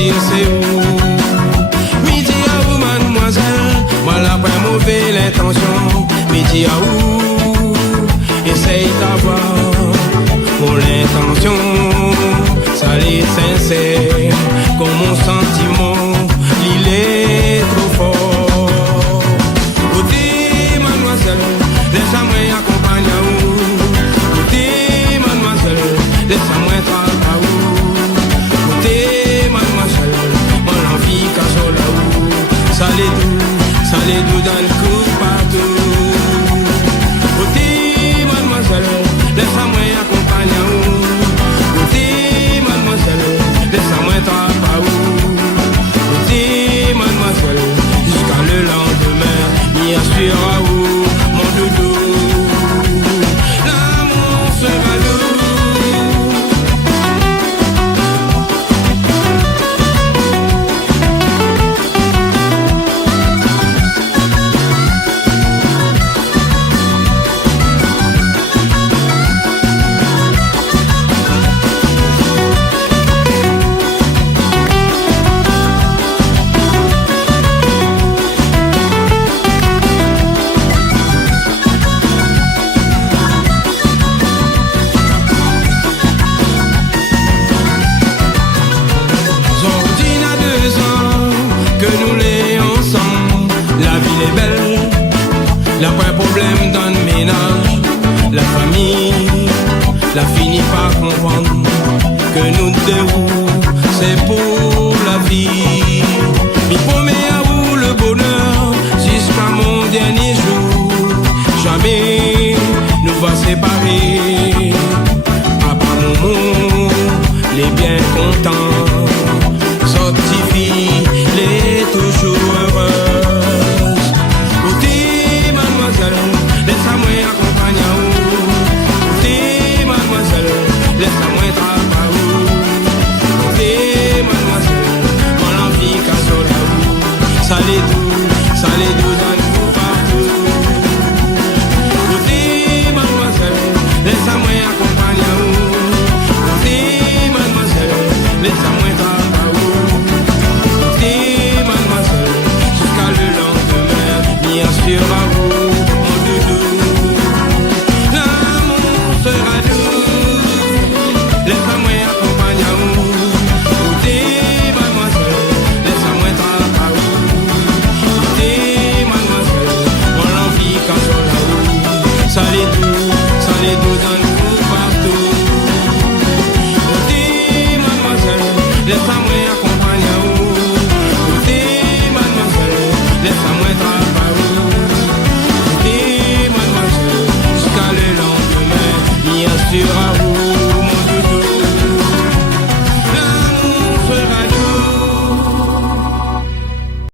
sentir c'est où. Midi à vous, mademoiselle, moi la pas mauvaise l'intention. Midi à vous, essaye d'avoir mon l'intention. Ça l'est sincère, comme mon sentiment, il est trop fort. Côté mademoiselle, laisse-moi accompagner à vous. Côté mademoiselle, laisse-moi être à vous. Côté mademoiselle, mon envie casse là où. Ça l'est doux dans le cou partout. Côté mademoiselle, laisse-moi accompagner à vous. Côté mademoiselle, laisse-moi être à vous. Côté mademoiselle, jusqu'à le lendemain, m'y assure à vous, mon doudou. L'amour sera doux. La pas problème dans le ménage, la famille, la finit par comprendre que nous deux, c'est pour la vie. Mais promets à vous le bonheur jusqu'à mon dernier jour. Jamais nous va séparer. Papa, maman, les bien contents, sorti vie, les toujours.